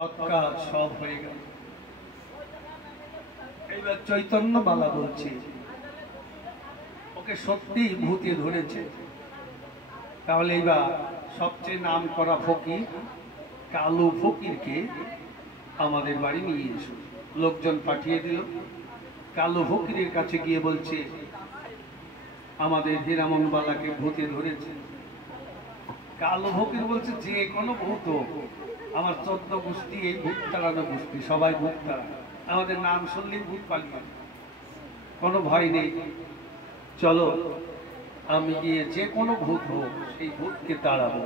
সব হয়ে গেল। এইবার চৈতন্য বালা বলছে ওকে সত্যি ভূতে ধরেছে। তাহলে এইবার সবচেয়ে নাম করা ফকির কালু ফকিরকে আমাদের বাড়ি নিয়ে এসো। লোকজন পাঠিয়ে দিল। কালু ফকিরের কাছে গিয়ে বলছে আমাদের হীরামন বালাকে ভূতে ধরেছে। কালু ফকির বলছে যে কোনো ভূত, আমার 14 গোষ্ঠী এই ভূত তাড়ানো গোষ্ঠী, সবাই ভূত তাড়ানো, আমাদের নাম শুনলেই ভূত পালিয়ে, কোনো ভয় নেই। চলো আমি গিয়ে যে কোনো ভূত হোক সেই ভূতকে তাড়াবো।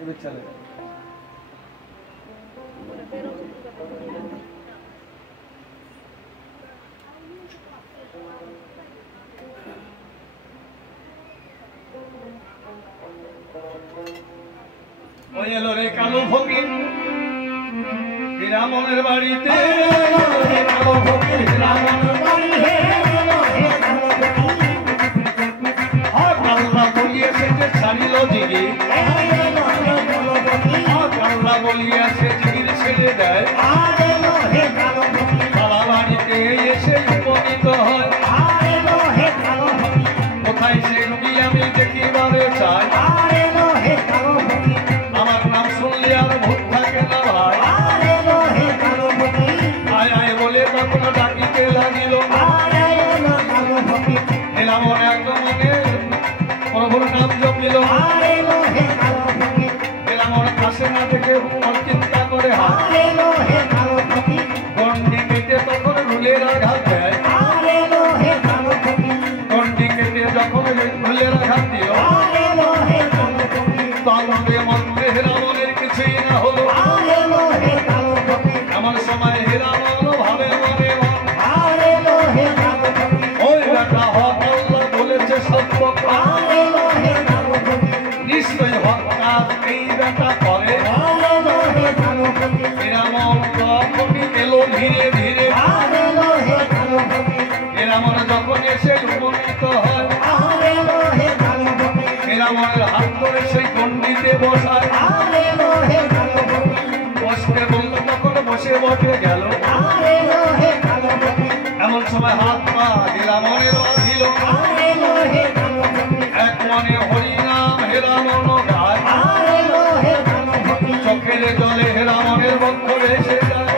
এবার চলে ওই এলো রে কালু ফকির হীরামনের বাড়িতে। কালু ফকির হীরামনের বাড়িতে কাল্লা বলিয়েছে যে ছাড়িল জিগি, কাল্লা বলিয়াছে জিগির ছেড়ে দেয়। বাবা বাড়িতে এসে উপনীত হয়। কোথায় সে রুগী আমি দেখিবারে চাই। আমার নাম শুনলে আর ভূত থাকে না ভাই। আয় আয় বলে তখন ডাকিতে লাগিল। হীরামন একদমনে প্রভুর নাম জপিল। হীরামন আসে না দেখে চিন্তা করে গন্ডি কেটে তখন রুলের আঘাত দেয়। গন্ডি কেটে যখন রুলের আঘাত দিল তন্ত্রে মন্ত্রে হীরামনের কিছুই না হলো। এমন সময় হীরামন ভাবে মনে ওই বেটা হক আল্লাহ বলেছে সত্য, নিশ্চয় হক কাজ এই বেটা করে। হীরামন তখনই এলো ধীরে ধীরে। হীরামন যখন এসে উপনীত হয় হীরামনের হাত ধরে সেই গণ্ডিতে বসায়। বসতে বলল তখন বসে বসে গেল। এমন সময় হাত পা হীরামনের বাঁধিল। এক মনে হরিনাম হীরামন গায়। চোখের জলে হীরামনের বক্ষ ভেসে যায়।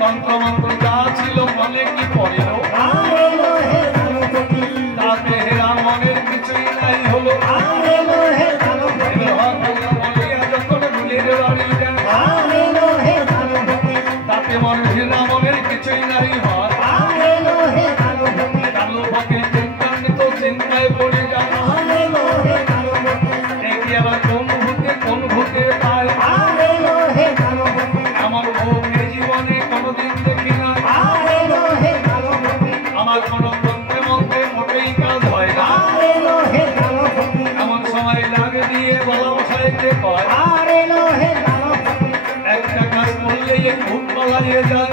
তন্ত্রমন্ত্র যা ছিল মনে কি পড়িল তাতে হীরামনের কিছুই নাই হলো। যখন ভুলের বাড়ি যায় তাতে মনে হীরামনের কিছুই নাই হয়। কালু ফকির চিন্তান্বিত চিন্তায় পড়ে যায়। দেখি আবার কোন ভূতে পায়। এমন ভূত এই জীবনে কোনোদিন দেখি না। আমার কোনো তন্ত্রে মন্ত্রে মোটেই কাজ হয় না। এমন সময় লাগে দিয়ে বলা মশাইকে কয় একটা কাজ করলে এই ভূত পালাইয়ে যায়।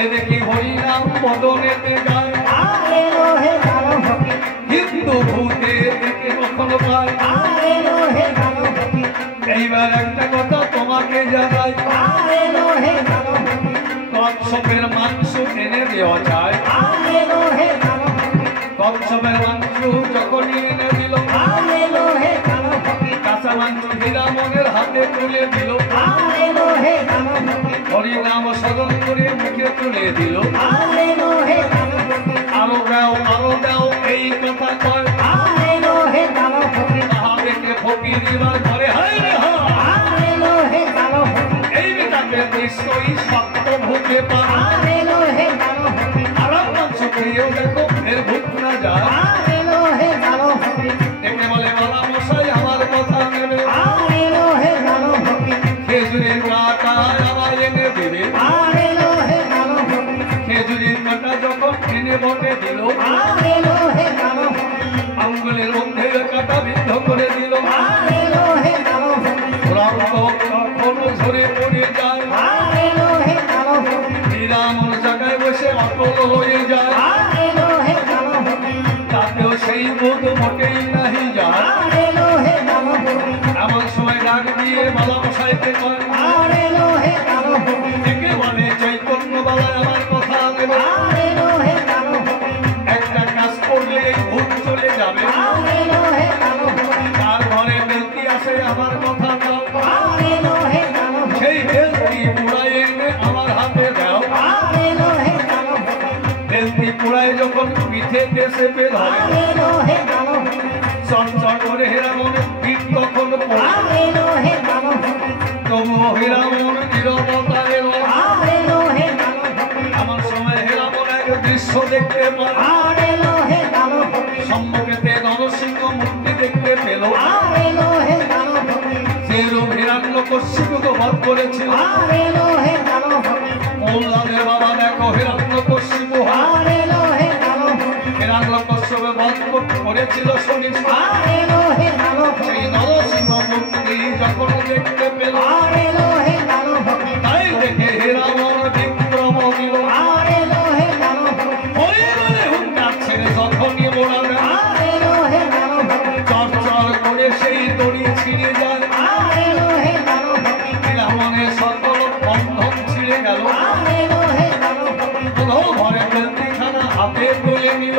এ দেখি হরিনাম বদনেতে গায়। কিন্তু ভূতে দেখে কখনো পায়। এইবার একটা কথা তোমাকে জানাই, কচ্ছপের মাংস এনে দেওয়া যায়। কচ্ছপের মাংস যখনই এনে দিল কাঁচা মাংস হীরামনের হাতে তুলে দিল। হরিনাম স্মরণ করে মুখে তুলে দিল। আরো দাও এই কথা কয়। তাহাদেরকে ফকির এবার ঘরে এই বেটাকে নিশ্চয়ই সত্য ভূতে পায়। আরাম মাংস খেয়েও দেখো এর ভূত না যায়। একে বলে বালা মশাই আমার কথা নেবে। খেজুরের কাটায় আবার এনে দেবে। খেজুরের কাটা যখন এনে বটে দিল আঙ্গুলের মধ্যে কাটা বিদ্ধ করে দিল। হয়ে যায় তাতেও সেই বোধ মোটেই নাহি যায়। এমন সময় ডাক দিয়ে বালা মশাইকে কয় ডেকে বলে চৈতন্য বালায় আমার কথা দেব, একটা কাজ করলে ভূত চলে যাবে, তার ঘরে বেলতি আসে আমার কথা দাও, সেই বেলতি পুড়াই এনে আমার হাতে দাও। বেলতি পুড়াই যখন পিঠে চেপে ধরে চঞ্চল করে হেরামনের পিঠ তখন পড়ে, তবুও হেরামন নীরবতা এলো। আমার সময় হেরামন এক দৃশ্য দেখতে পায়, সম্মুখেতে নরসিংহ মূর্তি দেখতে পেল, যেরূপ হিরণ্যকশিপুকে বধ করেছিল। প্রহ্লাদের বাবা দেখো হিরণ্যকশিপু হিরণ্যকশিপুকে বধ করেছিল শনি, সেই নরসিংহ মূর্তি যখন দেখতে পেল তাই দেখে হিরণ্য বিক্রম দিল, হুঙ্কার ছেড়ে যখনই মোড়াবে চরচর করে সেই দড়ি ছিঁড়ে যায়, হিরণ্যের সকল বন্ধন ছিঁড়ে গেল। ঘরে বেলতিখানা হাতে তুলে নিল,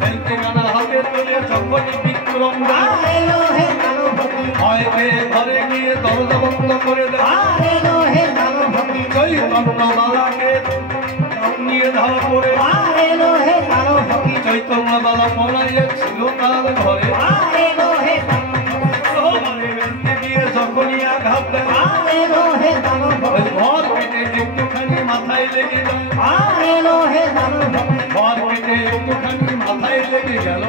বেলতিখানা হাতে তুলে যখনই বিক্রম ভয় পেয়ে ঘরে গিয়ে দরজা বন্ধ করে দেয়। চৈতন্য বালাকে নিয়ে ধাওয়া করে চৈতন্য বালা পড়াইয়াছিল তার ঘরে, দিয়ে যখনই আঘাত দেয় ঘর কেটে একটুখানি মাথায় লেগে যায়, ঘর কেটে একটুখানি মাথায় লেগে গেল,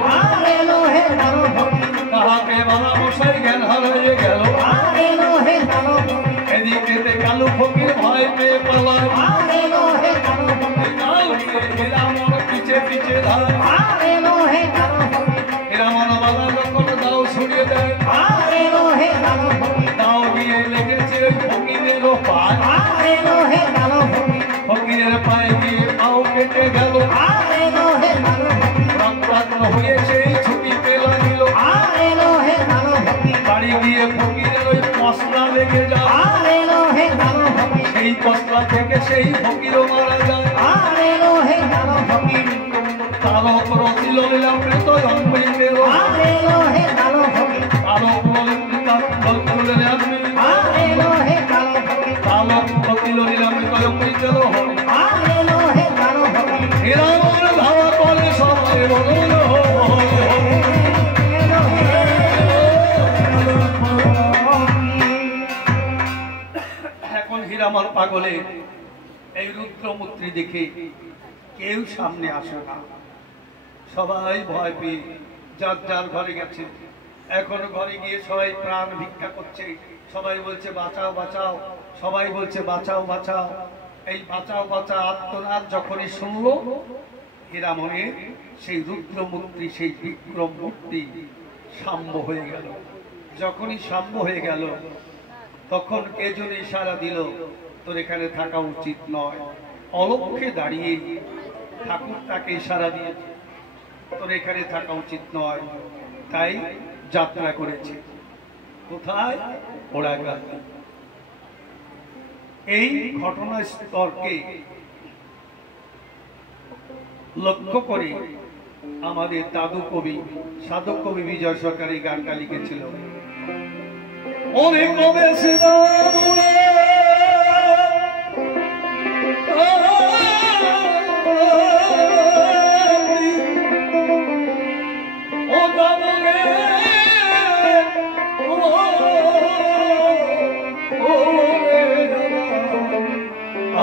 তাহাকে বালা মশাই জ্ঞান হারিয়ে গেল। এদিকে কালু ফকির ভয় পেয়ে পালায়, হিরামন পিছে পিছে ধায়, হিরামন বালা যখন দাও ছুড়িয়ে দেয় দাও গিয়ে লেগেছে ওই ফকিরেরও পায়, ফকিরের পায়ে গিয়ে পাও কেটে গেল, রক্তাক্ত হয়ে সেই ছুটি পেলা নিল। বাড়ি গিয়ে ফকিরের ওই মশলা লেগে যায়, সেই কসলা থেকে সেই ফকিরও মারা যায়। তালক রচিল অমৃত অমৃতের তালক বললেন আপনি তালক রচিল অমৃত অমৃতের হিরামন ধাওয়া করে সবাই বলল এখন হিরামন পাগলে এই রুদ্রমূর্তি দেখে কেউ সামনে আসে না, সবাই ভয় পেয়ে যার যার ঘরে গেছে। এখন ঘরে গিয়ে সবাই প্রাণ ভিক্ষা করছে, সবাই বলছে বাঁচাও বাঁচাও, সবাই বলছে বাঁচাও বাঁচাও। এই বাঁচাও বাঁচাও আত্মনাদ যখনই শুনলো হিরামনের সেই রুদ্রমূর্তি সেই বিক্রম মূর্তি সাম্য হয়ে গেল। যখনই সাম্য হয়ে গেল তখন কে যেন ইশারা দিল তোর এখানে থাকা উচিত নয়, অলক্ষ্যে দাঁড়িয়ে ঠাকুর তাকে ইশারা দিয়েছে তোর এখানে থাকা উচিত নয়, তাই যাত্রা করেছে। কোথায়? ওড়াগাঁ। এই ঘটনাস্থলকে লক্ষ্য করে আমাদের দাদু কবি সাধক কবি বিজয় সরকার এই গানটা লিখেছিল। অনেক কবে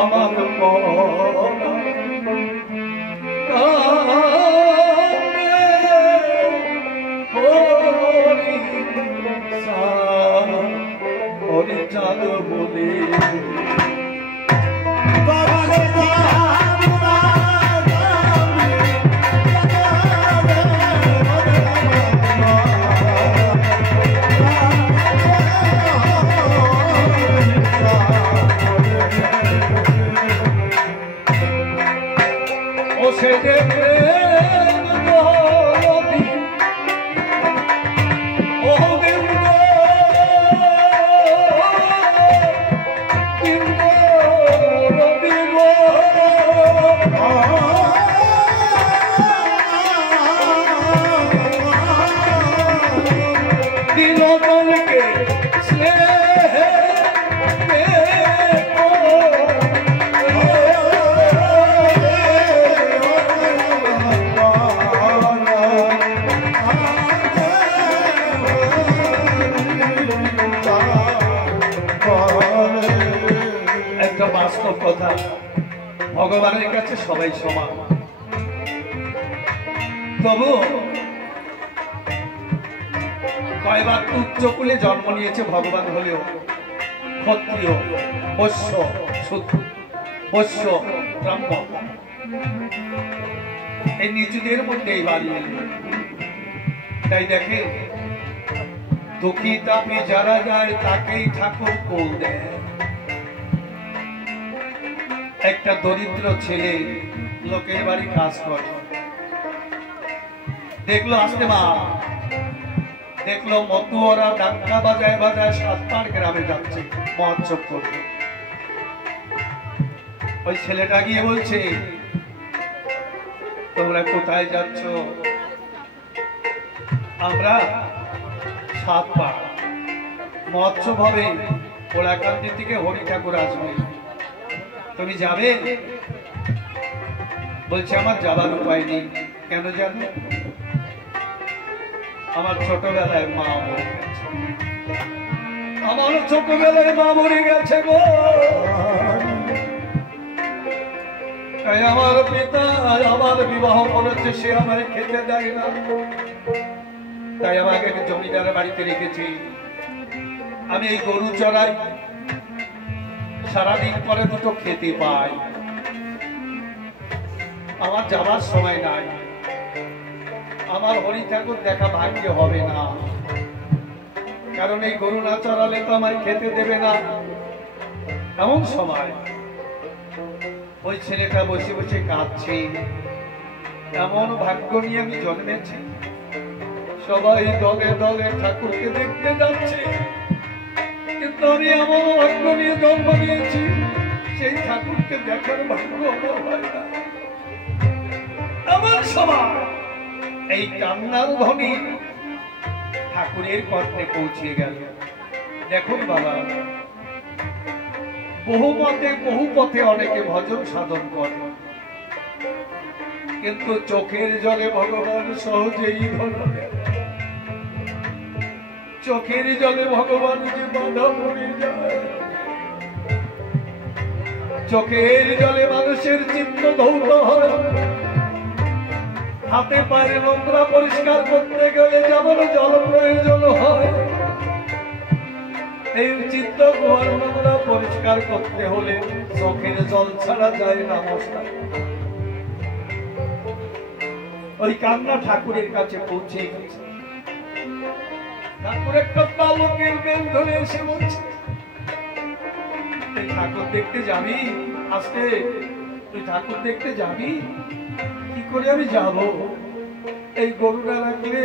আমার চাঁদ বলে সে যে প্রেম নদী, ও বিন্দু বিন্দু নদী গো, দিনকে স্নেহ একটা বাস্তব কথা, ভগবানের কাছে সবাই সমান। তবু কয়বার উচ্চ কুলে জন্ম নিয়েছে ভগবান হলেও ক্ষত্রিয়, বৈশ্য, শূদ্র, বৈশ্য, ব্রাহ্মণ এই নিচুদের মধ্যেই বাড়ি এলেন। তাই দেখে দুঃখী তাপে যারা যায় তাকেই ঠাকুর কোল দেয়। একটা দরিদ্র ছেলে লোকের বাড়ি কাজ করে, দেখলো আসতে মা, দেখলো মতুয়ারা ডাক্কা বাজায় বাজায় সাতপাড় গ্রামে যাচ্ছে মহোৎসব করতে। ওই ছেলেটা গিয়ে বলছে, তোমরা কোথায় যাচ্ছ? আমরা সাতপাড় মহোৎসব হবে, কোলাকান্দি থেকে হরি ঠাকুর আসবে, তুমি যাবে? বলছে আমার যাবার উপায় নেই। কেন জানো? আমার ছোটবেলায় মা মরে গেছে, আমার ছোটবেলায় মা মরে গেছে গো। তাই আমার পিতা আমার বিবাহ করেছে, সে আমার খেতে দেয় না, তাই আমাকে জমিদার বাড়িতে রেখেছি। আমি এই গরু চড়াই, সারাদিন পরে দুটো খেতে পাই, আমার যাবার সময় নাই, আমার হরি ঠাকুর দেখা ভাগ্য হবে না, কারণ এই গরু না চড়ালে তো আমায় খেতে দেবে না। এমন সময় ওই ছেলেটা বসে বসে কাঁদছে, এমন ভাগ্য নিয়ে আমি জন্মেছি, সবাই দলে দলে ঠাকুরকে দেখতে যাচ্ছে, কিন্তু আমি এমন ভাগ্য নিয়ে জন্ম নিয়েছি, সেই ঠাকুরকে দেখার ভাগ্য আমার হয় না। আমার সময় এই কান্নার ধ্বনি ঠাকুরের কর্ণে পৌঁছে গেল। দেখুন বাবা, বহু মতে বহু পথে অনেকে ভজন সাধন করে, কিন্তু চোখের জলে ভগবান সহজেই ধরা দেয়। চোখের জলে ভগবান যে বাধা পড়ে যায়, চোখের জলে মানুষের চিত্ত ধৌত হয়। হাতে পায়ে নোংরা পরিষ্কার করতে গেলে যেমন জল প্রয়োজন হয়, এই চিত্ত গুহার নোংরা পরিষ্কার করতে হলে চোখের জল ছাড়া যায় না মশাই। ওই কান্না ঠাকুরের কাছে পৌঁছে গেছে। ঠাকুর একটা পালকের বেল ধরে এসে বলছে, এই ঠাকুর দেখতে যাবি? আজকে তুই ঠাকুর দেখতে যাবি? কি করে আমি যাব? এই গরুটা রাখলে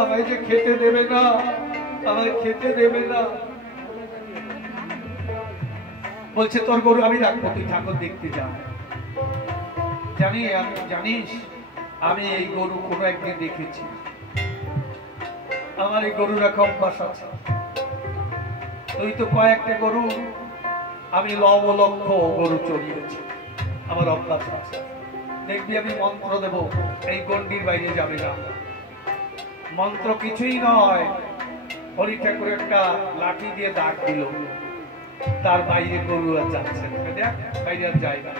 আমায় যে খেতে দেবে না, আমায় খেতে দেবে না। বলছে তোর গরু আমি রাখবো, তুই ঠাকুর দেখতে যা। জানিস আমি এই গরু কোনো একদিন দেখেছি, আমার এই গরু রাখা অভ্যাস আছে। তুই তো কয়েকটা গরু, আমি লক্ষ গরু চড়িয়েছি, আমার অভ্যাস আছে। দেখবি আমি মন্ত্র দেব, এই গন্ডির বাইরে যাবে না। মন্ত্র কিছুই নয়, হরি ঠাকুর একটা লাঠি দিয়ে দাগ দিল, তার বাইরে গরু আর যাচ্ছে না, বাইরে আর যায় না।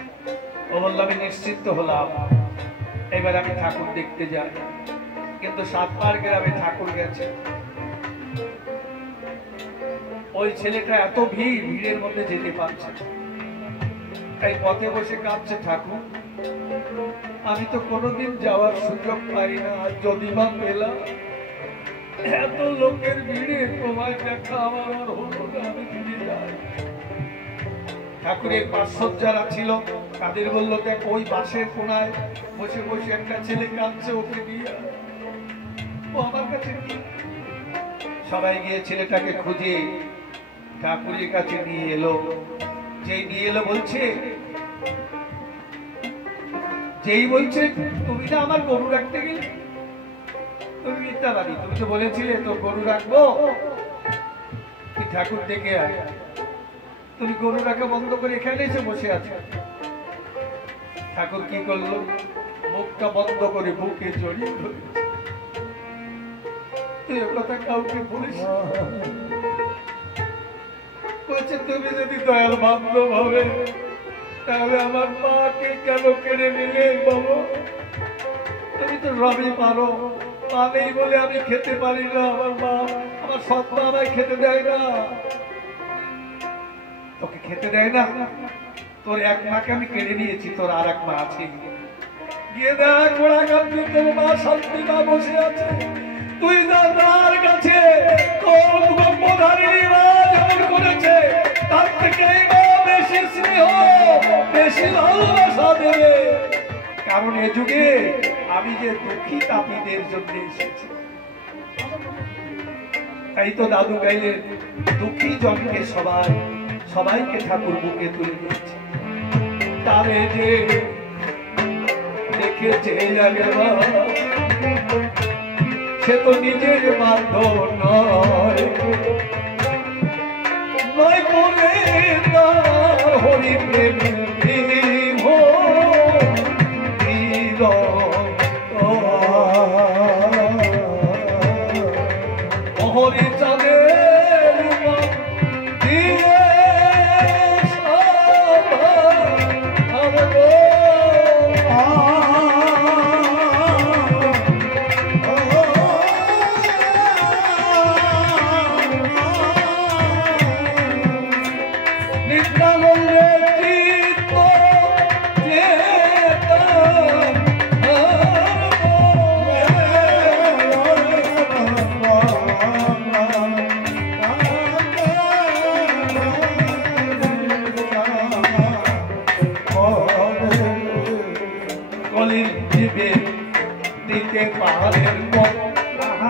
ও বলল আমি নিশ্চিন্ত হলাম, এবার আমি ঠাকুর দেখতে যাই। কিন্তু সাতপাড় গ্রামে ঠাকুর গেছে। ওই ছেলেটা এত ভিড়ের মধ্যে যেতে পারছে, তাই পথে বসে কাঁদছে, ঠাকুর আমি তো কোনোদিন যাওয়ার সুযোগ পাই না, যদি বা পেলাম, এত লোকের ভিড়ে তোমায় দেখা আমার আর হলো না, আমি ফিরে যাই। ঠাকুরের পার্শ্বদ যারা ছিল তাদের বললো, দেখ ওই বাসের কোনায় বসে বসে একটা ছেলে কাঁদছে, ওকে দিয়ে ও আমার কাছে। সবাই গিয়ে ছেলেটাকে খুঁজে ঠাকুরের কাছে নিয়ে এলো। যেই নিয়ে এলো যেই বলছে তুমি না আমার গরু রাখতে গেলে, তুমি মিথ্যাবাদী, তুমি তো বলেছিলে তো গরু রাখবো, তুই ঠাকুর দেখে আয়, তুমি গরু রাখা বন্ধ করে এখানে এসে বসে আছো। ঠাকুর কি করলো, মুখটা বন্ধ করে বুকে জড়িয়ে ধরেছে। তুই কথা কাউকে বলিস, বলছে তুমি যদি দয়াল বান্ধব হবে তাহলে আমার মাকে কেন কেড়ে নিলে বাবা? তুমি তো রবি পারো, মা নেই বলে আমি খেতে পারি না, আমার মা, আমার সৎ মা আমায় খেতে দেয় না। তোকে খেতে দেয় না, তোর এক মাকে আমি কেড়ে নিয়েছি, তোর আর এক মা আছে। গিয়ে দেখ ঘোড়া গান্ধী তোর মা শান্তি মা বসে আছে, তুই তার কাছে তোর ব্রহ্মধারিণী মা যেমন করেছে তার থেকে বেশি স্নেহ বেশি ভালোবাসা দেবে। কারণ এ যুগে আমি যে দুঃখী তাপীদের জন্য এসেছি। তাই তো দাদু গাইলেন, দুঃখী জনকে সবাইকে ঠাকুর বুকে তুলে নিয়েছে। তারে যে দেখেছে সে তো নিজের বান্ধব নয়, নয় করে হরি প্রেমী হরি চাঁদের দিয়ে দিতে পাহাড়ের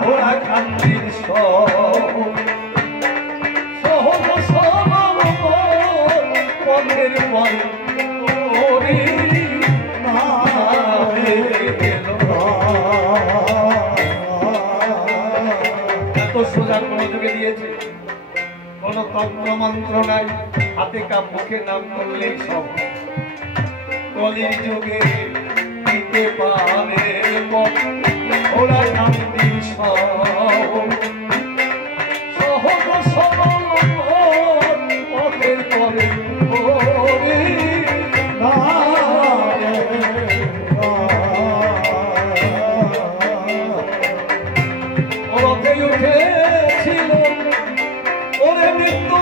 ঘোড়া কান্দির সহজ পথের পরে এত সোজা কোন যুগে দিয়েছে, কোন তন্ত্র মন্ত্র নাই, হাতে কাপ মুখে নাম করলেই সব। কলির যুগে দিতে পারে ওরা কান্দি সহজ সরল পথের পরে রথে উঠেছিল ওরে মৃত্যু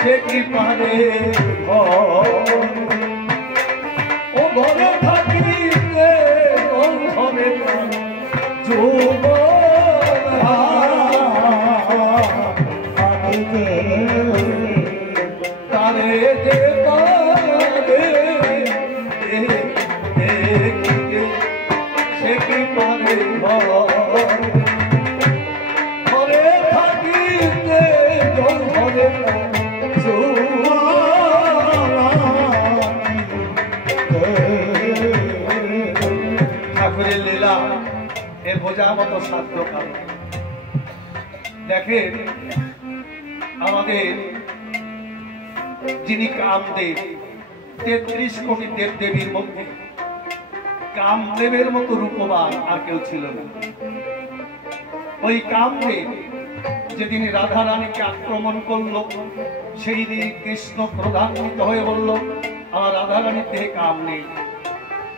সে কি পারে ও ঘরে থাকিতে ঘরে তারে যে সে কি পারে ঘরে থাকিতে ঘরে ঠাকুরের লীলা এর বোঝার মতো সাধ্য কারণ। দেখেন আমাদের যিনি কামদেব, 33 কোটি দেব দেবীর মধ্যে কামদেবের মতো রূপবান আর কেউ ছিল না। ওই কামদেব যেদিন রাধা রানীকে আক্রমণ করলো, সেই দিন কৃষ্ণ ক্রোধান্বিত হয়ে বলল, আমার রাধা রানীর দেহে কাম নেই,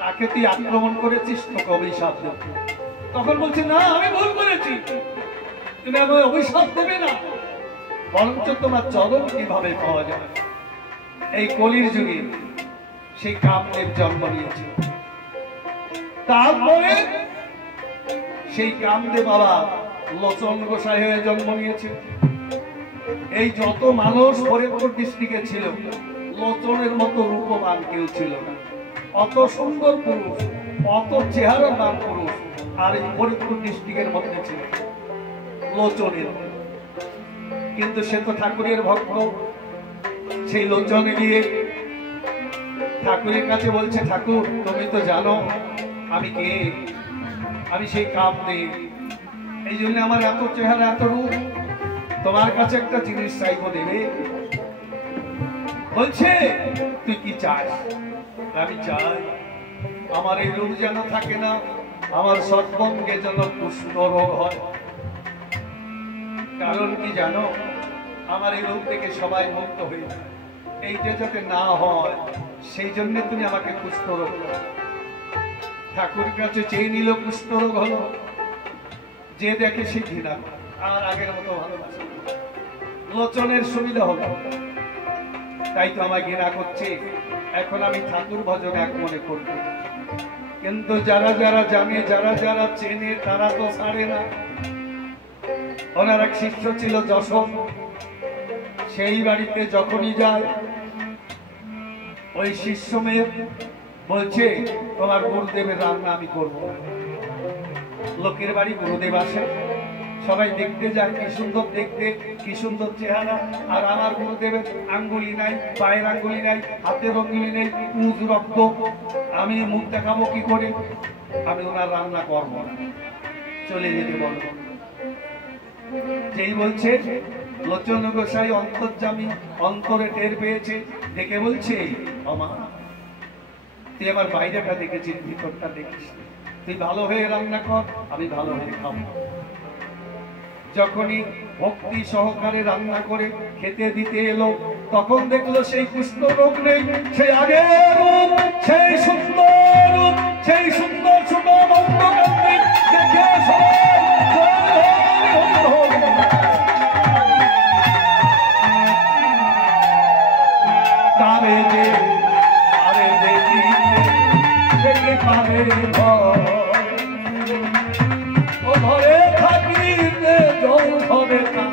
তাকে তুই আক্রমণ করেছিস, তোকে অভিশাপ দেব। তখন বলছে, না আমি ভুল করেছি, তুমি আমায় অভিশাপ দেবে না, বরঞ্চ তোমার চরণ কিভাবে পাওয়া যায়। এই কলির যুগে সেই কামদেব জন্ম নিয়েছে। তারপরে সেই কামদেব বাবা লোচন গোসাই হয়ে জন্ম নিয়েছে। এই যত মানুষ ফরিদপুর ডিস্ট্রিক্টে ছিল, লোচনের মতো রূপবান কেউ ছিল না। অত সুন্দর পুরুষ, অত চেহারাবান পুরুষ আর এই ফরিদপুর ডিস্ট্রিক্টের মধ্যে ছিল লোচনের। কিন্তু সে তো ঠাকুরের ভক্ত। সেই লোচনে গিয়ে ঠাকুরের কাছে বলছে, ঠাকুর তুমি তো জানো আমি কে, আমি সেই কামদেব, এই জন্য আমার এত চেহারা এত রূপ, তোমার কাছে একটা জিনিস চাইবো, দেবে? বলছে, তুই কি চাস? আমি চাই আমার এই রূপ যেন থাকে না, আমার সর্বঙ্গে যেন কুষ্ঠ রোগ হয়। কারণ কি জানো, আমার এই রূপ থেকে সবাই মুক্ত হয়ে যায়, এইটা যাতে না হয় সেই জন্য তুমি আমাকে কুষ্ঠ রোগ। ঠাকুর কাছে চেয়ে নিল, কুষ্ঠ রোগ হলো। যে দেখে সে ঘৃণা, আর আগের মতো ভালোবাসে। লোচনের সুবিধা হলো, তাই তো আমায় ঘৃণা করছে। এখন আমি ঠাকুর ভজন এক মনে করব। কিন্তু যারা যারা জানে, যারা যারা চেনে, তারা তো ছাড়ে না। ওনার এক শিষ্য ছিল যশোর, সেই বাড়িতে যখনই যায় ওই শিষ্য মেয়ে বলছে, তোমার গুরুদেবের রান্না আমি করব। লোকের বাড়ি গুরুদেব আসে, সবাই দেখতে যায়, কি সুন্দর দেখতে, কি সুন্দর চেহারা। আর আমার গুরুদেবের আঙ্গুলি নাই, পায়ের আঙ্গুলি নাই, হাতের আঙ্গুলি নেই, পুজ রক্ত, আমি মুখ দেখাবো কি করে? আমি ওনার রান্না করবো না, চলে যেতে বলবো। যেই বলছে, লোচন গোসাই অন্তর্যামী অন্তরে টের পেয়েছে, দেখে বলছে, আমা তুই আমার বাইরেটা দেখেছিস, ভিতরটা দেখিস, তুই ভালো হয়ে রান্না কর, আমি ভালো হয়ে খাবো। যখনই ভক্তি সহকারে রান্না করে খেতে দিতে এলো, তখন দেখলো সেই কুষ্ঠ রোগ নেই, সেই আগের রূপ, সেই সুন্দর রূপ, সেই সুন্দর ছোট বন্ধকান্তি দেখে তারে যে আরে দেখি দেখে পারে ও ঘরে থাকিতে জল হবে না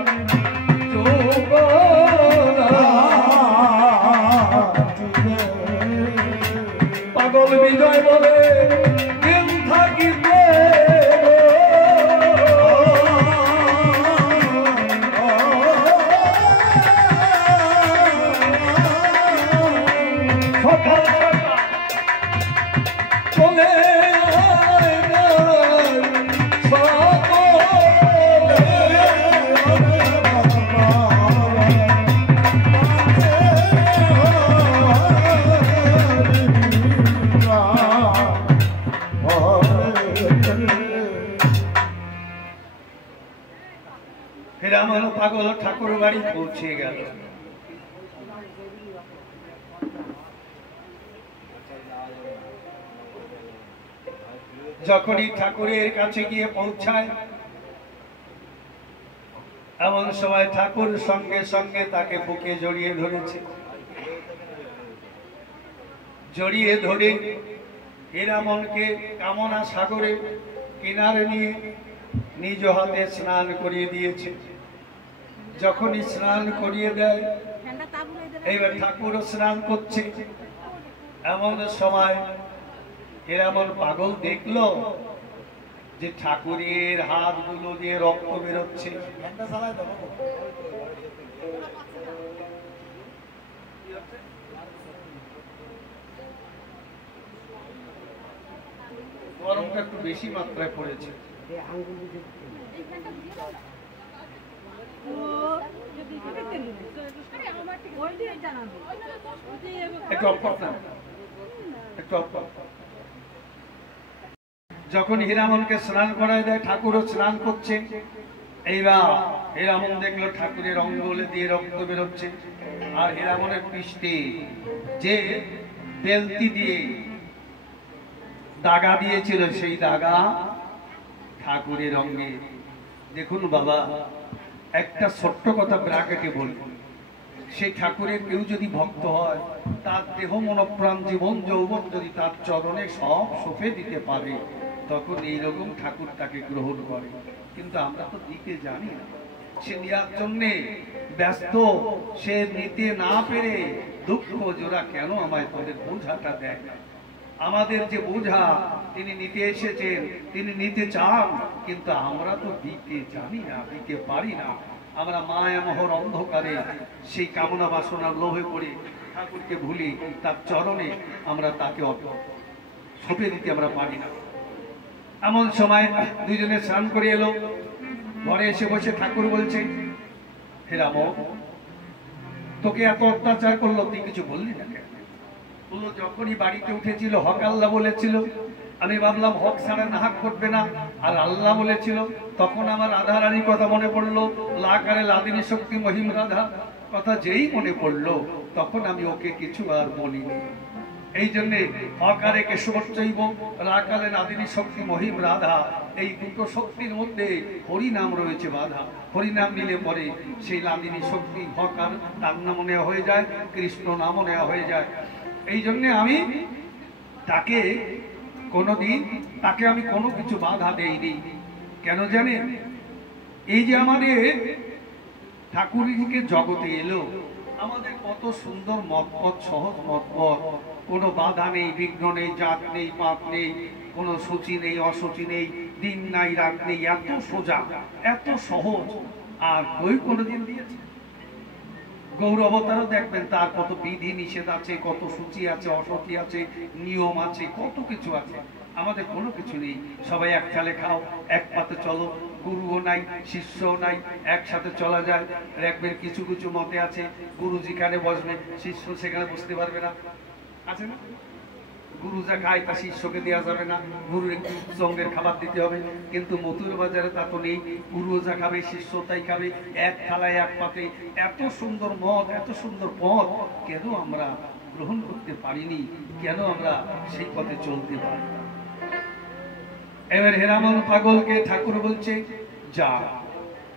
পাগল বিজয় বলে দিন থাকিতে চলে পাগল ঠাকুর বাড়ি পৌঁছে গেল। যখনই ঠাকুরের কাছে গিয়ে পৌঁছায়, এমন সময় ঠাকুর সঙ্গে সঙ্গে তাকে বুকে জড়িয়ে ধরেছে। জড়িয়ে ধরে হীরামনকে কামনা সাগরে কিনারে নিয়ে নিজ হাতে স্নান করিয়ে দিয়েছে। যখনই স্নান করিয়ে দেয়, এইবার ঠাকুরও স্নান করছে। এমন সময় হীরামন পাগল দেখলো যে ঠাকুরের হাতগুলো দিয়ে রক্ত বেরোচ্ছে। গরমটা একটু বেশি মাত্রায় পড়েছে। একটু অফ না, একটু অফ। যখন হীরামনকে স্নান করায় দেয়, ঠাকুরও স্নান করছে। এইবার হীরামন দেখলো ঠাকুরের অঙ্গলে দিয়ে রক্ত বেরোচ্ছে, আর হীরামনের পৃষ্ঠে যে বেলতি দিয়ে দাগা দিয়েছিল সেই দাগা ঠাকুরের অঙ্গে। দেখুন বাবা, একটা ছোট্ট কথা ব্রাকেটে বলি, সেই ঠাকুরের কেউ যদি ভক্ত হয়, তার দেহ মনপ্রাণ জীবন যৌবন যদি তার চরণে সব সঁপে দিতে পারে, তখন এইরকম ঠাকুর তাকে গ্রহণ করে। কিন্তু আমরা তো দিতে জানি না, সে নেওয়ার জন্যে ব্যস্ত, সে নিতে না পেরে দুঃখ জোড়া কেন আমায় তোদের বোঝাটা দেয়। আমাদের যে বোঝা তিনি নিতে এসেছেন, তিনি নিতে চান, কিন্তু আমরা তো দিতে জানি না, দিতে পারি না। আমরা মায়া মোহর অন্ধকারে সেই কামনা বাসনার লোভে পড়ে ঠাকুরকে ভুলি, তার চরণে আমরা তাকে সঁপে দিতে আমরা পারি না। এমন সময় দুইজনে স্নান করে এলো, ঘরে এসে বসে ঠাকুর বলছে, হে রাম, তোকে এত অত্যাচার করলো, তুই কিছু বললি না কেন? বললো, যখনই বাড়িতে উঠেছিল হক আল্লাহ বলেছিল, আমি ভাবলাম হক ছাড়া নাহাক করবে না, আর আল্লাহ বলেছিল। তখন আমার রাধা রানীর কথা মনে পড়লো, লাকারে লাদিনী শক্তি মহিম রাধা কথা যেই মনে পড়লো, তখন আমি ওকে কিছু আর বলিনি। এই জন্যে হকারে কেশবচ্চৈব, রাকালে নাদিনী শক্তি মহিম রাধা, এই দুটো শক্তির মধ্যে হরিনাম রয়েছে বাধা। হরিনাম নিলে পরে সেই লাদিনী শক্তি হকার তার নাম নেওয়া হয়ে যায়, কৃষ্ণ নামও নেওয়া হয়ে যায়। এই জন্যে আমি তাকে কোনোদিন তাকে আমি কোনো কিছু বাধা দেইনি। কেন জানেন? এই যে আমাদের ঠাকুরকে জগতে এলো, আমাদের কত সুন্দর মতপথ, সহজ মতপথ, কোনো বাধা নেই, বিঘ্ন নেই, জাত নেই, পাপ নেই, কোনো সূচি নেই, অসুচি নেই, দিন নাই, রাত নেই, এত সোজা, এত সহজ। আর ওই কোনোদিন দিয়েছে? গৌর অবতারও দেখবেন তার কত বিধি নিষেধ আছে, কত সূচি আছে, অসুচি আছে, নিয়ম আছে, কত কিছু আছে। আমাদের কোনো কিছু নেই, সবাই এক চালে খাও, এক পাতে চলো, গুরুও নাই, শিষ্যও নাই, একসাথে চলা যায়। দেখবেন কিছু কিছু মতে আছে গুরু যেখানে বসবে শিষ্য সেখানে বসতে পারবে না, আছে না? গুরু যা খায় তা শিষ্যকে দেওয়া যাবে না, গুরুর একটু সঙ্গের খাবার দিতে হবে। কিন্তু মথুর বাজারে তা তো নেই, গুরু যা খাবে শিষ্য তাই খাবে, এক থালায় এক পাতে। এত সুন্দর মত, এত সুন্দর পথ কেন আমরা গ্রহণ করতে পারিনি? কেন আমরা সেই পথে চলতে পারি না? এবার হেরামন পাগলকে ঠাকুর বলছে, যা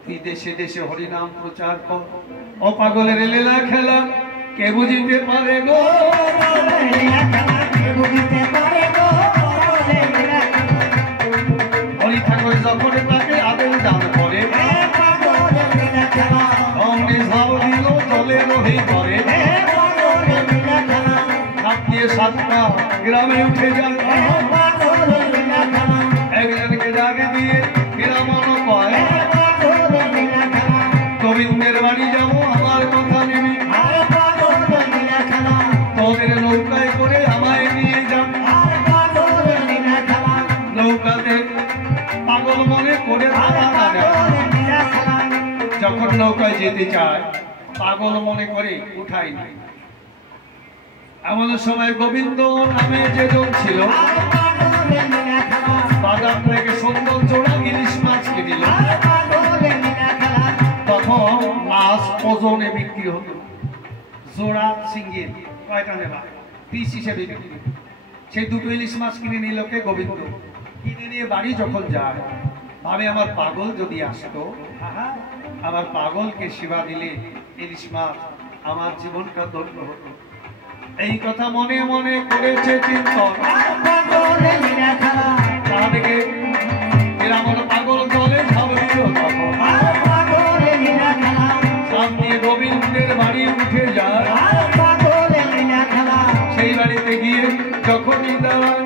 তুই দেশে দেশে হরিনাম প্রচার কর। ও পাগলের লীলা খেলা কে বুঝিতে পারে গো, হরি ঠাকুর যখন তাকে আদেশ দান করে, অমনি ঝাল দিল জলে রহি করে, দিয়ে 7টা গ্রামে উঠে যায়। একজনকে ডাকে দিয়ে হীরামন কয়, গোবিন্দের বাড়ি যাবো, আমার কথা নিবি, তোদের নৌকায় করে আমায় নিয়ে যান। নৌকাতে পাগল মনে করে যখন নৌকায় যেতে চায়, পাগল মনে করে উঠাই নাই। এমন সময় গোবিন্দ নামে যেজন ছিল, বাজার থেকে সুন্দর জোড়া ইলিশ মাছ কিনে দিল। তখন মাছ ওজনে বিক্রি হতো, জোড়া সিঙ্গেল কয়টা নেবা পিস হিসেবে বিক্রি। সেই দুটো ইলিশ মাছ কিনে নিল কে? গোবিন্দ। কিনে নিয়ে বাড়ি যখন যায়, ভাবে আমার পাগল যদি আসতো, আমার পাগলকে সেবা দিলে ইলিশ মাছ, আমার জীবনটা ধন্য হতো। এই কথা মনে মনে করেছে চিন্তন। তাদেরকে হীরামন পাগল জলে ঝাঁপ দিল, ঝাঁপ দিয়ে গোবিন্দের বাড়ি উঠে যায়। সেই বাড়িতে গিয়ে যখনই দাঁড়ায়,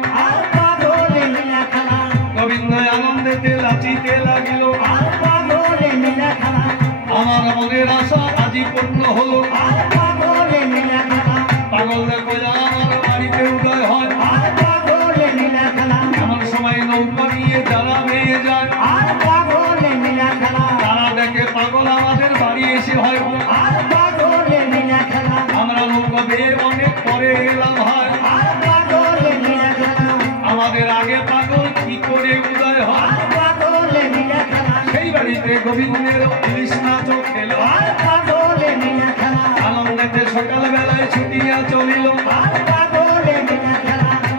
গোবিন্দ আনন্দেতে লাচিতে লাগিল, আমার মনের আশা আজি পূর্ণ হলো। পাগল দেখো আমার বাড়িতে উদয় হয়, এমন সময় নৌকা নিয়ে যারা বেরিয়ে যায়, তারা দেখে পাগল আমাদের বাড়ি এসে হয়, আমরা নৌকা বেয়ে অনেক পরে এলাম হয়। আমাদের আগে পাগল কি করে বাড়িতে গোবিন্দের ইলিশ মাছও খেলো, আনন্দেতে সকালবেলায় ছুটিয়া চলিল।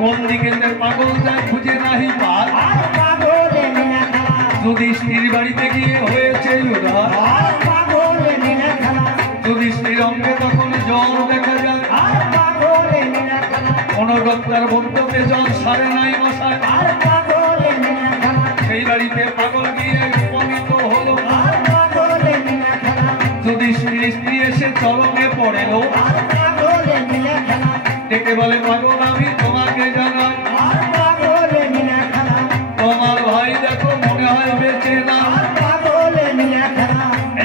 কোন দিকে পাগল যায় খুঁজে নাহি পার, যুধিষ্ঠির বাড়িতে গিয়ে হয়েছে উধার। যুধিষ্ঠির অঙ্গে তখন জল দেখা যায়, অনগত্যার বন্ধুকে জল সারে নাই মশায়। সেই বাড়িতে পাগল গিয়ে উপনীত হলো, যুধিষ্ঠির স্ত্রী এসে চরণে পড়েল, ডেকে বলে পাগল আমি তোমাকে জানাই, তোমার ভাই দেখো মনে হয় বেঁচে না।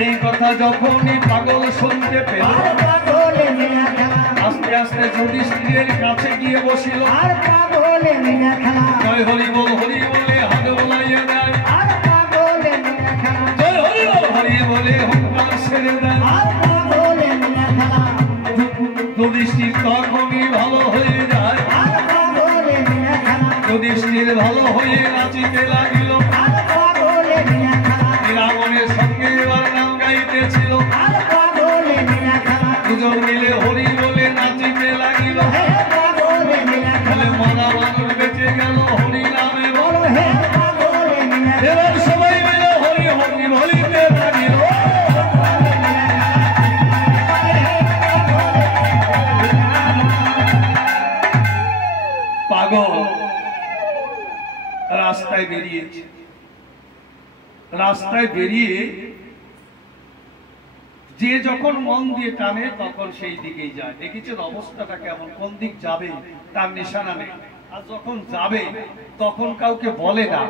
এই কথা যখনই পাগল শুনতে পেল, আস্তে আস্তে যুধিষ্ঠিরের কাছে গিয়ে বসিল, জয় হরি বল হরি বলে হাত বোলাইয়া দেয়, জয় হরি বল হরি বলে হুঙ্কার ছেড়ে দেয়। যুধিষ্ঠির তখনই ভালো হয়ে যায়, যুধিষ্ঠির ভালো হয়ে নাচিতে লাগিল, রাবণের সঙ্গে এবার নাম গাইতেছিল, দুজন মিলে হরি বলে নাচিতে লাগিল। বলে মরা মানুষ বেঁচে গেল হরি নামে বল, এবার সবাই মিলে হরি হরি বলিতে লাগিল। পাগল রাস্তায় বেরিয়েছে, রাস্তায় বেরিয়ে যে যখন মন দিয়ে টানে তখন সেই দিকেই যায়। দেখেছেন অবস্থাটা কেমন, কোন দিক যাবে তার নিশানা নেই। আর যখন যাবে তখন কাউকে বলে না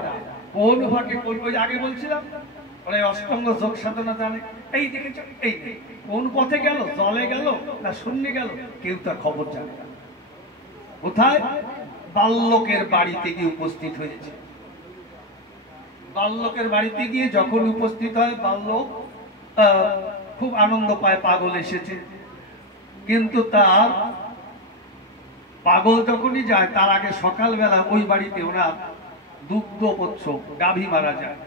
কোন ভাগে করবো। আগে বলছিলাম ওরা অষ্টাঙ্গ যোগ সাধনা জানে, এই দেখেছ এই কোন পথে গেল, জলে গেল না শূন্যে গেল, কেউ তার খবর জানে না। কোথায়? বাল্যকের বাড়িতে গিয়ে উপস্থিত হয়েছে। বাল্যকের বাড়িতে গিয়ে যখন উপস্থিত হয়, বাল্যক খুব আনন্দ পায় পাগল এসেছে। কিন্তু তার পাগল যখনই যায় তার আগে সকালবেলা ওই বাড়িতে ওরা দুগ্ধপোষ্য গাভী মারা যায়,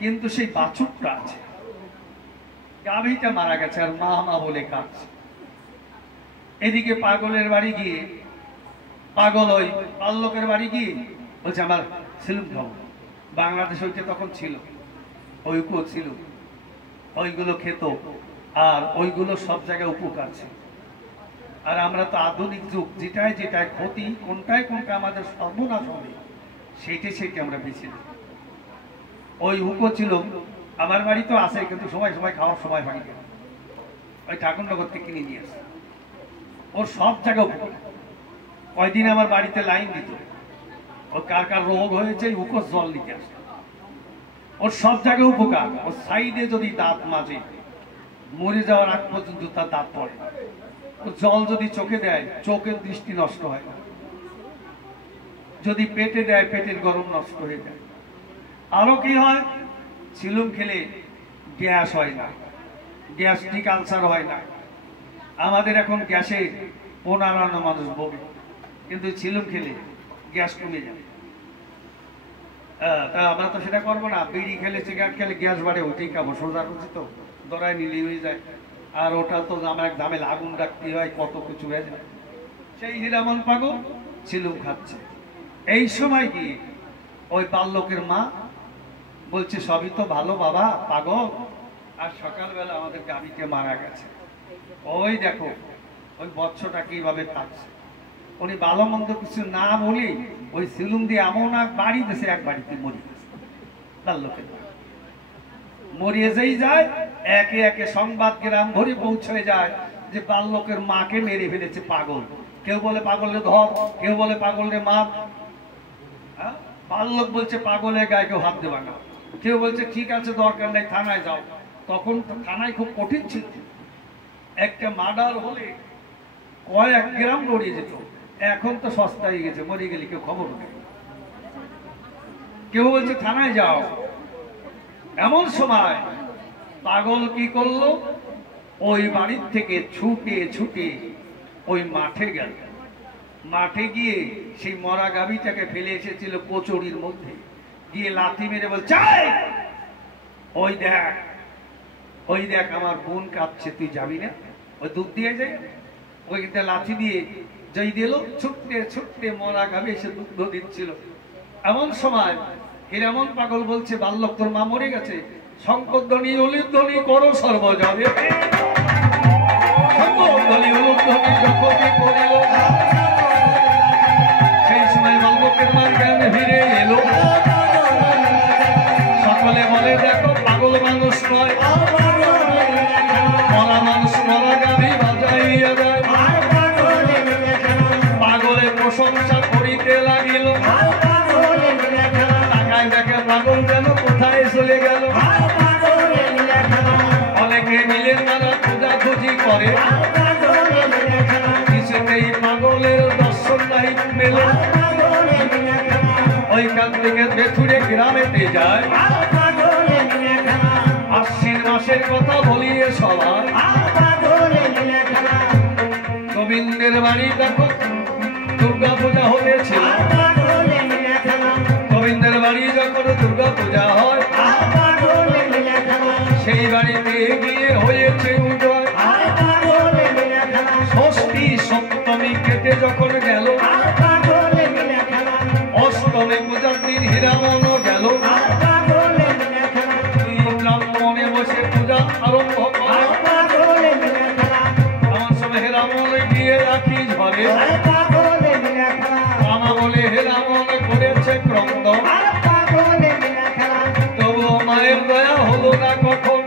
কিন্তু সেই বাছুরটা আছে, গাভীটা মারা গেছে আর মা মা বলে কাঁদছে। এদিকে পাগলের বাড়ি গিয়ে, পাগল ওই বাল্যকের বাড়ি গিয়ে বলছে আমার সিলুম খাবো। বাংলাদেশ ওইটা তখন ছিল, ওইগুলো ছিল, ওইগুলো খেত, আর ওইগুলো সব জায়গায় উপকার ছিল। আর আমরা তো আধুনিক যুগ, যেটাই যেটাই ক্ষতি, কোনটাই কোনটা আমাদের সর্বনাশ হবে সেইটা সেইটা আমরা বেছে নিই। ওই হুকো ছিল আমার বাড়ি তো আছে, কিন্তু সময় সময় খাওয়ার সময় হয় না, ওই ঠাকুরনগর থেকে কিনে নিয়ে আসে। ওর সব জায়গায় উপকার। কয়দিন আমার বাড়িতে লাইন দিত, ওর কার কার রোগ হয়েছে হুকো জল নিতে আসে। ওর সব জায়গায় উপকার। ওর সাইডে যদি দাঁত মাজে মরে যাওয়ার আগ পর্যন্ত তার দাঁত পড়ে। জল যদি চোখে দেয় চোখের দৃষ্টি নষ্ট হয় না, যদি পেটে দেয় পেটের গরম নষ্ট হয়ে যায়। আরো কি হয়, সিলুম খেলে গ্যাস হয় না, গ্যাস্ট্রিক আলসার হয় না। আমাদের এখন গ্যাসে 15 মানুষ ভোগে, কিন্তু সিলুম খেলে গ্যাস কমে যায়। তা আমরা তো সেটা করবো না। বিড়ি খেলে সিগারেট খেলে গ্যাস বাড়ে, ওইটাই খাবো, সোজা রুচি তো দরায় নিলে হয়ে যায়। আর ওটা তো আমার দামে আগুন রাখতে হয়, কত কিছু হয়ে যায়। সেই হীরামন পাগল সিলুম খাচ্ছে। এই সময় গিয়ে ওই বাল্যকের মা বলছে সবই তো ভালো বাবা পাগল, আর সকালবেলা আমাদের গাড়িতে মারা গেছে, ওই দেখো ওই বৎসটা কিভাবে খাচ্ছে। উনি ভালো মন্দ কিছু না বলে ওই সিলুম দিয়ে এমন এক বাড়ি দিয়েছে, এক বাড়িতে মরি গেছে। বাল্যকের মরিয়ে যেই যায়, একে একে সংবাদ গ্রাম ভরে পৌঁছে যায় যে বাল্যকের মাকে মেরে ফেলেছে পাগল। কেউ বলে পাগলের ধর, কেউ বলে পাগলের মা। বাল্যক বলছে পাগলের গায়ে কেউ হাত দেবা না। কেউ বলছে ঠিক আছে দরকার নেই, থানায় যাও। তখন তো থানায় খুব কঠিন ছিল, একটা মার্ডার হলে কয়েক গ্রাম লড়িয়ে যেত। এখন তো সস্তা হয়ে গেছে, মরে গেলে কেউ খবর নেই। কেউ বলছে থানায় যাও। এমন সময় পাগল কি করলো, ওই বাড়ির থেকে ছুটে ছুটে ওই মাঠে গেল। মাঠে গিয়ে সেই মরা গাভীটাকে ফেলে এসেছিল কচুরির মধ্যে, গিয়ে লাথি মেরে বলছে ওই দেখ আমার বোন কাঁদছে, তুই যাবি না? ওই দুধ দিয়ে যায়, ওই লাঠি দিয়ে যেই দিল, ছুটতে ছুটতে মরা গাবে এসে দুধ দিচ্ছিল। এমন সময় হীরামন পাগল বলছে, বাল্যক তোর মা মরে গেছে, শঙ্করধ্বনি উলুধ্বনি করো সর্বজনে। শঙ্করধ্বনি উলুধ্বনি যখনই করিল, সেই সময় বাল্যকের মার জ্ঞান ফিরে এলো। সকলে বলে, দেখো পাগল মানুষ নয়, মরা মানুষ মরা গাভী বাজাইয়া দেয়। পাগলে প্রশংসা করিতে লাগিল, তাকায় দেখে পাগল যেন কোথায় চলে গেল। অনেকে মিলে তারা খোঁজাখুঁজি করে, কিছুতেই পাগলের দর্শন নাই মেলে। ওইখান থেকে বেথুরে গ্রামেতে যায়, আশ্বিন মাসের কথা বলিয়ে সবার। গোবিন্দের বাড়ি দেখো দুর্গা পূজা হয়েছিল, গোবিন্দের বাড়ি যখন দুর্গা পূজা হয়, সেই বাড়িতে গিয়ে হয়েছে উদয়। ষষ্ঠী সপ্তমী কেটে যখন গেল, অষ্টমী পূজার দিন হীরামনও গেল। ব্রাহ্মণে বসে পূজা আরম্ভ করে, আমার সময় হীরামন গিয়ে রাখি ঝরে। মামা বলে হীরামন করেছে ক্রন্দন, তবুও মায়ের দয়া হলো না কখন।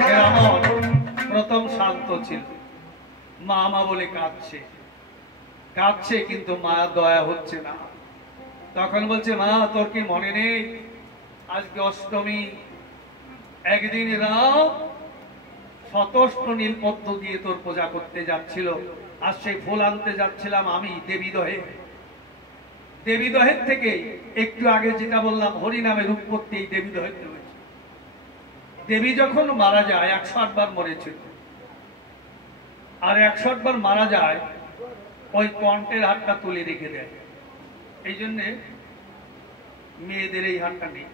হীরামন প্রথম শান্ত ছিল, মামা বলে কাঁদছে, কিন্তু মায়ের দয়া হচ্ছে না। তখন বলছে, মা তোর কি মনে নেই আজকে অষ্টমী? একদিন রাম শতষ্ট নীলপদ্ম দিয়ে তোর পূজা করতে যাচ্ছিল, আর সেই ফুল আনতে যাচ্ছিলাম আমি দেবীদহের থেকে একটু আগে যেটা বললাম হরিনামের উৎপত্তি এই দেবীদহের হয়েছে। দেবী যখন মারা যায় 108 বার মরেছিল, আর 108 বার মারা যায় ওই কণ্ঠের হাতটা তুলে রেখে দেয়। এই জন্যে মেয়েদের এই হাতটা নেই,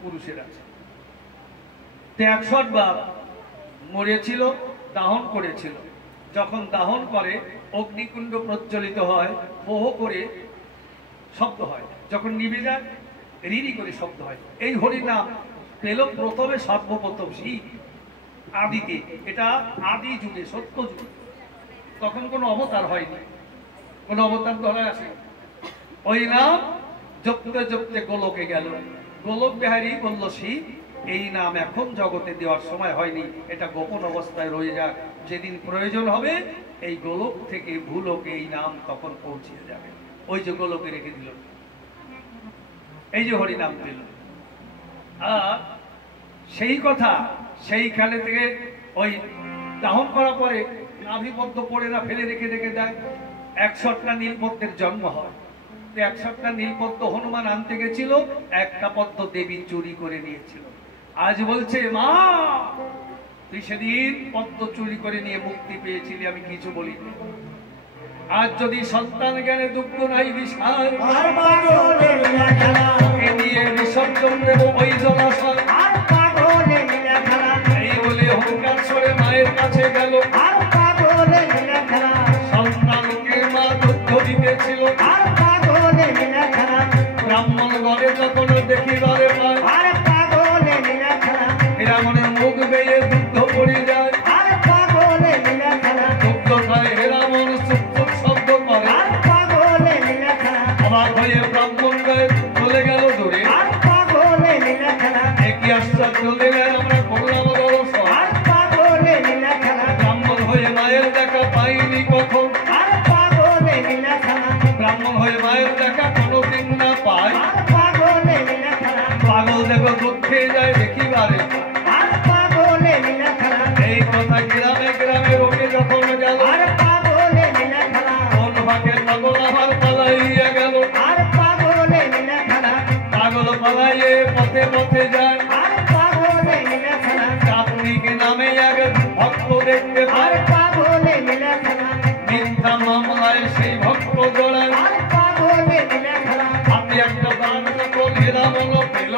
পুরুষের আছে। 108 বার মরেছিল, দাহন করেছিল। যখন দাহন করে অগ্নিকুণ্ড প্রজ্বলিত হয়, হো হো করে শব্দ হয়, যখন নিভে যায় রিরি করে শব্দ হয়। এই হরিনাম পেল প্রথমে সর্বপ্রথম শিব আদিতে, এটা আদি যুগে, সত্য যুগে। তখন কোনো অবতার হয়নি, কোনো অবতার ধরা আসে। ওই নাম জপতে জপতে গোলকে গেল, গোলক বিহারী বলল, শিব এই নাম এখন জগতে দেওয়ার সময় হয়নি, এটা গোপন অবস্থায় রয়ে যাক, যেদিন প্রয়োজন হবে এই গোলক থেকে ভূলোকে এই নাম তখন পৌঁছিয়ে যাবে। ওই যে গোলকে রেখে দিল, এই যে হরিনাম দিল। আর সেই কথা সেইখানে থেকে ওই দাহন করার পরে নাভিপদ্ম পড়ে না ফেলে রেখে দেয়। 108টা নীলপদ্মের জন্ম হয়। 108টা নীলপদ্ম হনুমান আনতে গেছিল, একটা পদ্ম দেবী চুরি করে নিয়েছিল। আজ বলছে, মা তুই সেদিন পদ্ম চুরি করে নিয়ে মুক্তি পেয়েছিলি, আমি কিছু বলিনি। আজ যদি সন্তান জ্ঞানে দুঃখ নাই বিষয়, নিয়ে বিসর্জন দেব ওই জলাশয়। এই বলে হুঙ্কার সরে মায়ের কাছে গেল, সন্তানকে মা দুঃখ দিতেছিল। ব্রাহ্মণ ঘরে যখন দেখিবারে পায়, হীরামনের মুখ বেয়ে দুগ্ধ পড়ে যায়। দুগ্ধ খায় হীরামন চুপ শব্দ করে, অবাক হয়ে ব্রাহ্মণ গায়ে চলে গেল দূরে। একই আশ্চর্য দিলেন, আমরা করলাম দর্শন। ব্রাহ্মণ হয়ে মায়ের দেখা পাইনি কখন, ব্রাহ্মণ হয়ে মায়ের দেখা কোনোদিন না পায়। পাগল দেখো দুঃখে যায় দেখিবারে, এই কথা গ্রামে গ্রামে ওকে যখন গেল, কোন ভাগে পাগল আবার পালাইয়া গেল। পাগল পালাইয়ে পথে পথে যায়, কার্তিক নামে এক ভক্ত দেখতে পায়। মিথ্যা মামলায় সেই ভক্ত জড়ায়, হাতে একটা দান হীরামন পেল।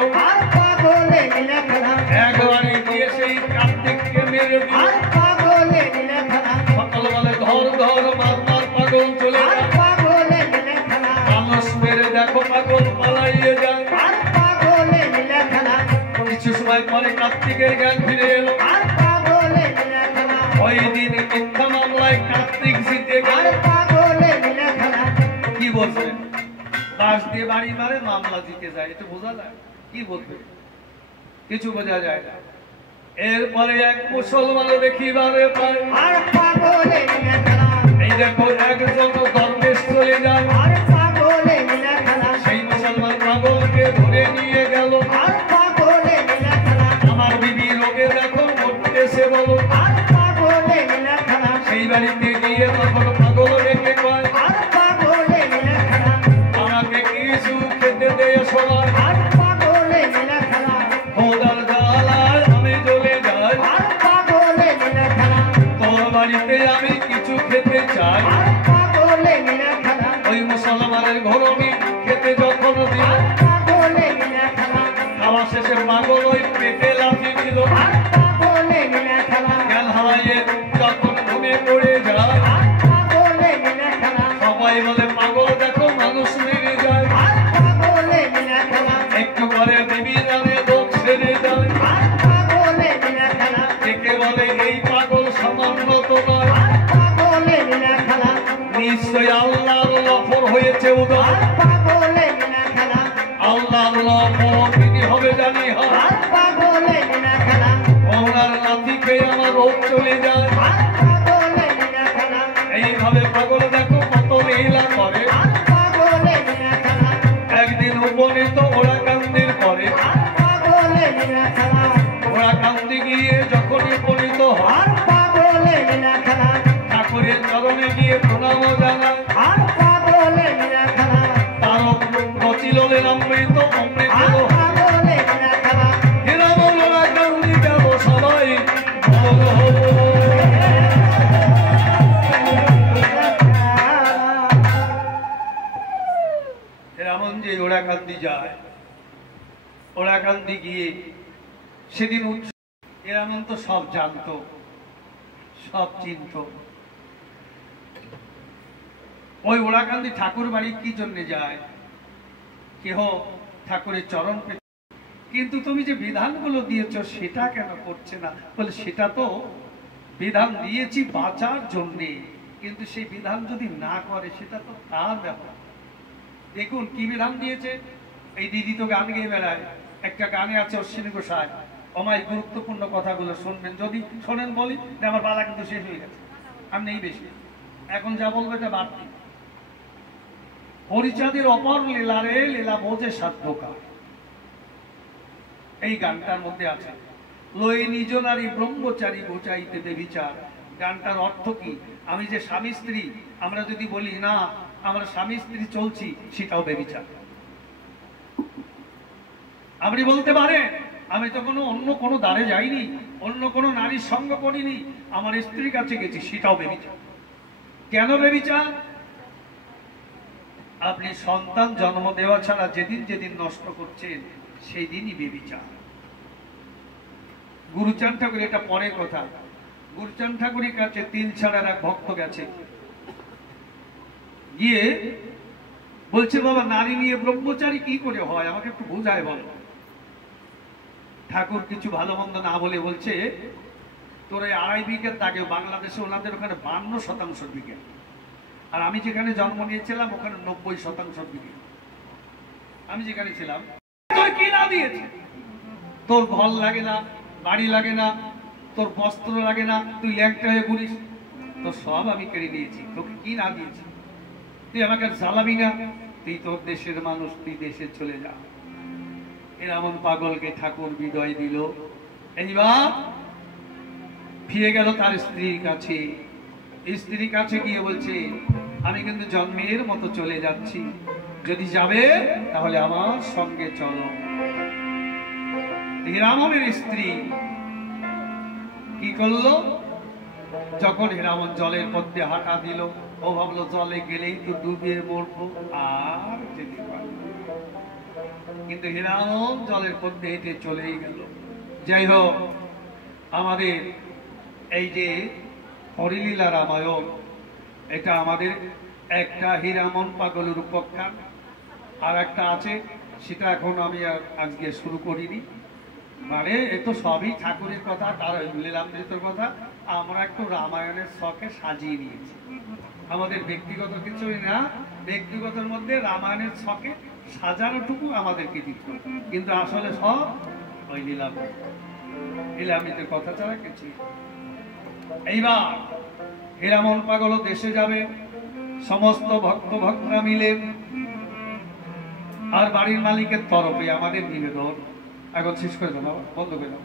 বিবেকের জ্ঞান ফিরে এলো। আর পাগলে মিলে খেলা, ওই দিন মিথ্যা মামলায় কার্তিক জিতে আর গেল। পাগলে মিলে খেলা। কি বলছেন? বাস দিয়ে বাড়ি মারে, মামলা জিতে যায়, এটা বোঝা যায়? কি বলবে? কিছু বোঝা যায় না। এরপরে এক মুসলমানও দেখিবারে পায়। আর পাগলে মিলে খেলা, এই দেখো একজন দরবেশ চলে যায়। আর পাগলে মিলে খেলা, সেই মুসলমান পাগলকে ধরে নিয়ে গেল। আর পাগলে মিলে খেলা, আমার বিবি রোগে দেখো মরতেছে বলো। আর পাগলে মিলে খেলা, সেই বাড়িতে গিয়ে তখন পাগল রেখে কয়, আর পাগলে মিলে খেলা, আমাকে কিছু খেতে দে সবাই। আর পাগলে মিলে খেলা, খোদার জ্বালায় আমি চলে যাই। আর পাগলে মিলে খেলা, তোর বাড়িতে আমি কিছু খেতে চাই। আর পাগলে মিলে খেলা, ওই মুসলমানের ঘরমি খেতে যখন দিল, আর পাগলে মিলে খেলা, খাওয়া শেষে পাগল ওই পেটে লাফি দিল। আর পাগলে মিলে খেলা, জ্ঞান হারাইয়ে যখন ঘুমে পড়ে যায়, আর পাগলে মিলে খেলা, সবাই বলে পাগল দেখো মানুষ মেরে যায়। আর পাগলে মিলে খেলা, একটু পরে বিবি জানে লোক ছেড়ে যায়। আর পাগলে মিলে খেলা, ডেকে বলে এই পাগল সামান্য তো নয়, আর পাগলে মিলে খেলা, নিশ্চয় আল্লাহর লফর হয়েছে উদয়। আর পাগলে মিলে খেলা, আল্লাহর লফর তিনি হবে জানি হয়। আর পাগলে মিলে খেলা, ওনার নাতি খেয়ে আমার রোগ চলে যায়। আর পাগলে মিলে খেলা, এইভাবে পাগল দেখো কত লীলা করে। আর পাগলে মিলে খেলা, একদিন উপনীত ওরা কান্দির পরে, আর পাগলে মিলে খেলা, ওরা কান্দি গিয়ে যখন উপনীত হয়, আর পাগলে মিলে খেলা, ঠাকুরের চরণে গিয়ে প্রণাম জানায়। আর পাগলে মিলে খেলা, তারও রচিলেন অমৃত অমৃত আর পাগলে মিলে খেলা, এরা বলো ওরা কান্দি গেল সবাই বলো। এমন যে ওরা কান্দি যায়, ওরা কান্দি গিয়ে সেদিন এমন তো সব জানতো, সব চিনত। ওই ওরাকান্দি ঠাকুর বাড়ি কি জন্য যায়? কেহ ঠাকুরের চরণ পেতে। কিন্তু তুমি যে বিধানগুলো দিয়েছ সেটা কেন করছে না? বলে সেটা তো বিধান দিয়েছি বাঁচার জন্যে, কিন্তু সেই বিধান যদি না করে সেটা তো তার ব্যাপার। দেখুন কি বিধান দিয়েছে। এই দিদি তো গান গেয়ে বেড়ায়, একটা গানে আছে অশ্বিনী গোসাই, আমায় গুরুত্বপূর্ণ কথাগুলো শুনবেন, যদি শোনেন বলি যে আমার পালা কিন্তু শেষ হয়ে গেছে, আর নেই বেশি, এখন যা বলবো এটা বাড়তি। হরিচাঁদের অপর লীলা রে লীলা বোঝে সাধ্যকার, এই গানটার মধ্যে আছে। লই নিজ নারী ব্রহ্মচারী বোঝাইতে দেবিচার। গানটার অর্থ কি? আমি যে স্বামী স্ত্রী, আমরা যদি বলি না আমরা স্বামী স্ত্রী চলছি, সেটাও বেবিচার। আপনি বলতে পারেন আমি তো অন্য কোনো দ্বারে যাইনি, অন্য কোনো নারীর সঙ্গ করিনি, আমার স্ত্রীর কাছে গেছি, সেটাও বেবিচার। কেন বেবিচার? আপনি সন্তান জন্ম দেওয়া ছাড়া যেদিন যেদিন নষ্ট করছেন সেই দিনই বেবিচার। গুরুচাঁদ ঠাকুর, এটা পরের কথা, গুরুচাঁদ ঠাকুরের কাছে তিন ছাড়ার এক ভক্ত গেছে, গিয়ে বলছে বাবা নারী নিয়ে ব্রহ্মচারী কি করে হয়, আমাকে একটু বোঝায় বলো। ঠাকুর কিছু ভালো মন্দ না বলে বলছে তোর এই 2.5 বিঘের দাগে, বাংলাদেশে ওনাদের ওখানে 52% বিঘে, আর আমি যেখানে জন্ম নিয়েছিলাম ওখানে 90% বিঘে। আমি যেখানে ছিলাম তোর কি না দিয়েছে? তোর ঘর লাগে না, বাড়ি লাগে না, তোর বস্ত্র লাগে না, তুই ল্যাংটা হয়ে ঘুরিস, তোর সব আমি কেড়ে নিয়েছি, তোকে কি না দিয়েছি? তুই আমাকে জ্বালাবি না, তুই তোর দেশের মানুষ, তুই দেশে চলে যা। এমন পাগলকে ঠাকুর বিদায় দিল। এইবার ফিরে গেল তার স্ত্রীর কাছে, স্ত্রীর কাছে গিয়ে বলছে আমি কিন্তু জন্মের মতো চলে যাচ্ছি, যদি যাবে তাহলে আমার সঙ্গে চলো। হীরামনের স্ত্রী কি করলো? যখন হীরামন জলের মধ্যে হাঁটা দিল, ও ভাবলো জলে গেলেই তো ডুবে মরবো, আর যেতে পারবো। কিন্তু হীরামন জলের মধ্যে হেঁটে চলেই গেল। যাই হোক, আমাদের এই যে হরিলীলা রামায়ণ, এটা আমাদের একটা হীরামন পাগলের উপাখ্যান, আর একটা আছে, সেটা এখন আমি আজকে শুরু করিনি, মানে এ তো সবই ঠাকুরের কথা, তার লীলামৃতের কথা, আমরা একটু রামায়ণের শখে সাজিয়ে নিয়েছি। আমাদের ব্যক্তিগত কিছুই না, ব্যক্তিগতের মধ্যে রামায়ণের শখে সাজানোটুকু আমাদেরকে দিত, কিন্তু আসলে সব ওই লীলামৃতের কথা ছাড়া কিছুই। এইবার এরামন পাগল দেশে যাবে, সমস্ত ভক্তরা মিলে, আর বাড়ির মালিকের তরফে আমাদের নিবেদন। এখন শেষ করে দাও, বন্ধ করে দাও।